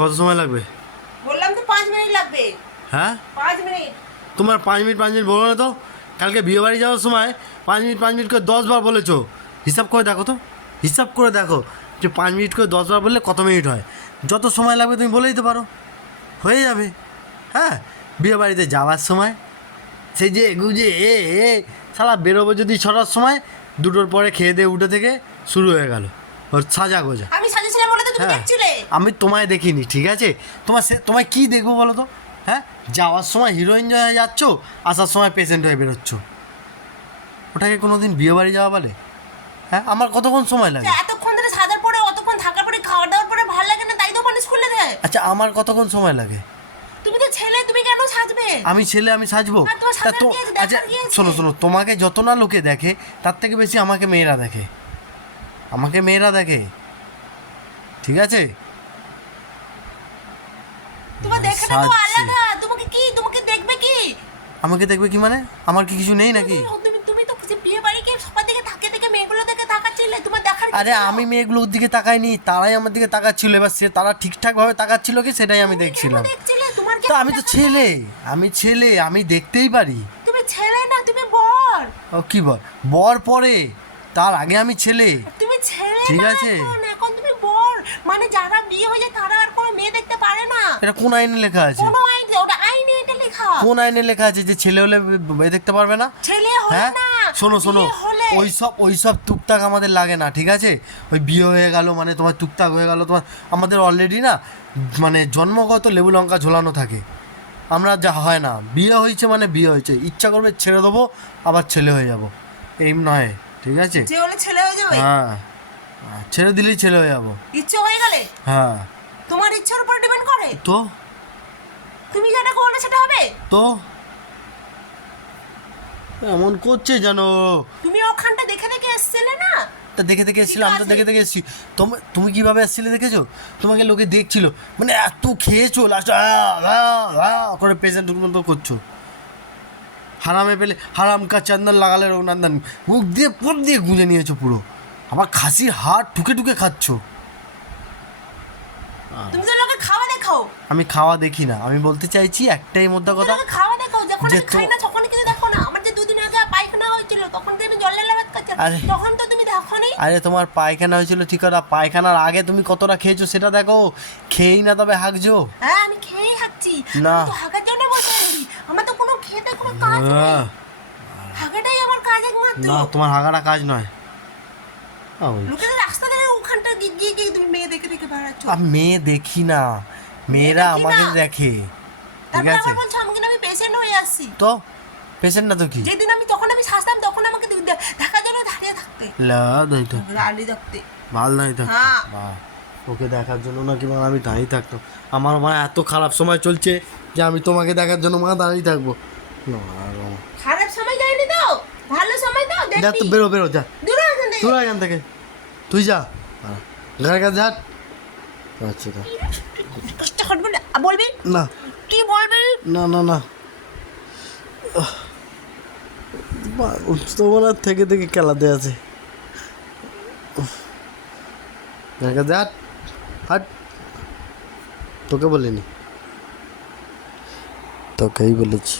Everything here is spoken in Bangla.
কত সময় লাগবে? বললাম তো 5 মিনিট লাগবে। হ্যাঁ 5 মিনিট। তোমার 5 মিনিট বলো না তো। কালকে বিয়েবাড়ি যাওয়ার সময় 5 মিনিট করে 10 বার বলেছো। হিসাব করে দেখো তো, হিসাব করে দেখো যে 5 মিনিট করে 10 বার বললে কত মিনিট হয়। যত সময় লাগবে তুমি বলে দিতে পারো, হয়ে যাবে। হ্যাঁ, বিয়েবাড়িতে যাওয়ার সময় সেই যে গুজে সারা বেরোবো যদি 6টার সময়, 2টোর পরে খেয়ে দিয়ে উঠে থেকে শুরু হয়ে গেল ওর সাজা গোজা। আমি সাজেছিলাম বলে তো তুমি হ্যাঁ, দেখছিলে। আমি তোমায় দেখিনি, ঠিক আছে? তোমায় কি দেখবো বলো তো? হ্যাঁ, যাওয়ার সময় হিরোইন হয়ে যাচ্ছ, আসার সময় পেশেন্ট হয়ে বেরোচ্ছ। ওটাকে কোনো দিন বিয়েবাড়ি যাওয়া বলে? হ্যাঁ, আমার কতক্ষণ সময় লাগে? এতক্ষণ ধরে সাজার পরে, অতক্ষণ থাকার পরে, খাওয়া দাওয়ার পরে ভালো লাগে না, তাই তো মানুষ খুলে দেয়। আচ্ছা, আমার কতক্ষণ সময় লাগে? তুমি তো ছেলে, তুমি কেন সাজবে? আমি ছেলে, আমি সাজবো? আর তোমার সাজার কি আছে, আচ্ছা দেখার কি আছে? শোনো, তোমাকে যত না লোকে দেখে তার থেকে বেশি আমাকে মেয়েরা দেখে, আমাকে মেয়েরা দেখে, ঠিক আছে? তোমার দেখাটা তো সাজছে। আলাদা। তোমাকে দেখবে কি? আমাকে দেখবে কি মানে? আমার কি কিছু নেই নাকি? তুমি তো বিয়ে বাড়ি কি সবার দিকে থেকে মেয়েগুলো দিকে তাকাচ্ছিলে, তোমার দেখার আরে আমি মেয়েগুলোর দিকে তাকাইনি, তারাই আমার দিকে তাকাচ্ছিল। এবার তারা ঠিকঠাকভাবে তাকাচ্ছিল কি সেটাই আমি দেখছিলাম। তো আমি তো ছেলে, আমি দেখতেই পারি। তুমি ছেলে না, তুমি বর। ও কি বর পরে, তার আগে আমি ছেলে। তুমি ছেলে ঠিক না, আছে। এখন তুমি বর। মানে যারা বিয়ে হয়ে যায় তারা আর কোনো মেয়ে দেখতে পারে না। এটা কোন আইনে লেখা আছে? কোনো আইন, ওটা আইনে এটা লেখা। কোন আইনে লেখা আছে যে ছেলে হলে মেয়ে দেখতে পারবে না? ছেলে হলে হ্যাঁ না, শোনো, বিয়ে হলে। ওইসব টুকটাক আমাদের লাগে না, ঠিক আছে? ওই বিয়ে হয়ে গেল মানে তোমার টুকটাক হয়ে গেল তোমার। আমাদের অলরেডি না মানে জন্মগত লেবু লঙ্কা ঝোলানো থাকে। আমরা যা হয় না, বিয়ে হয়েছে মানে বিয়ে হয়েছে, ইচ্ছা করবে ছেড়ে দেবো, আবার ছেলে হয়ে যাব, এই নয়, ঠিক আছে? যে হলে ছেলে হয়ে যাবে। হ্যাঁ, ছেড়ে দিলেই ছেলে হয়ে যাবো। ইচ্ছে হয়ে গেলে হ্যাঁ, তোমার ইচ্ছার উপর ডিপেন্ড করে। তো তুমি যেটা করলে সেটা হবে। তো এমন করছে জানো? তুমি ওখানটা দেখে দেখে এসেছিলে না? তা দেখে দেখে এসেছিলাম, আমি তো দেখে দেখে এসেছি। তুমি কিভাবে এসেছিলে দেখেছো? তোমাকে লোকে দেখছিল, মানে এত খেয়েছো, লাস্ট করে পেশেন্ট মতো করছো। হারামে পেলে হারাম কা চন্দন লাগালে রঘুনন্দন, মুখ দিয়ে পুর দিয়ে গুঁজে নিয়েছো পুরো। আবার খাসির হাড় ঠুকে ঠুকে খাচ্ছো। তুমি তো লোকে খাওয়া দেখাও। আমি খাওয়া দেখি না, আমি বলতে চাইছি একটাই মোদ্দা কথা। লোকে খাওয়া দেখাও, যখন যে আমি খাই না তখন কিছু দেখো না। আমার যে 2 দিন আগে পায়খানা হয়েছিল তখন তুমি জল ঢালা ভাত খাচ্ছ, আরে। তখন তো তুমি দেখোনি। আরে তোমার পায়খানা হয়েছিল ঠিক কথা, পায়খানার আগে তুমি কতটা খেয়েছো সেটা দেখো। খেয়েই না তবে হাঁকছো। হ্যাঁ, আমি খেয়েই হাঁকছি না। আমি তো হাঁকার জন্য বসে আছি। আমার তো কোনো খেতে কোনো কাজ নেই। হাঁকাটাই আমার কাজ একমাত্র। না, তোমার হাঁকাটা কাজ নয়। লোকে রাস্তা ধরে ওখানটা গিয়ে গিয়ে তুমি মেয়ে দেখে দেখে বেড়াচ্ছ। আমি মেয়ে দেখি না, মেয়েরা দেখি আমাকে না। দেখে, ঠিক তারপরে আছে? আমার বলছো আমি পেশেন্ট হয়ে আসছি। তো পেশেন্ট না তো কি? যেদিন তখন আমি শাসতাম তখন আমাকে দেখার জন্য দাঁড়িয়ে থাকতে, নাই তো দাঁড়িয়ে থাকতে। ভাল নাই তো। হ্যাঁ। ওকে দেখার জন্য নাকি মা আমি দাঁড়িয়ে থাকতাম? আমার মা এত খারাপ সময় চলছে যে আমি তোমাকে দেখার জন্য মা দাঁড়িয়ে থাকবো না। খারাপ সময় যায়নি তো, ভালো সময় তো যা দেখবি। তো বেরো যা, দূরে এখান থেকে। তুই এখান থেকে, তুই যা ঘরের কাছে যা। আচ্ছা কষ্ট করবি না, বলবি না কি বলবি? না না না, তোমার থেকে থেকে খেলাতে আছে। হাট হাট, তোকে বলিনি, তোকেই বলেছি।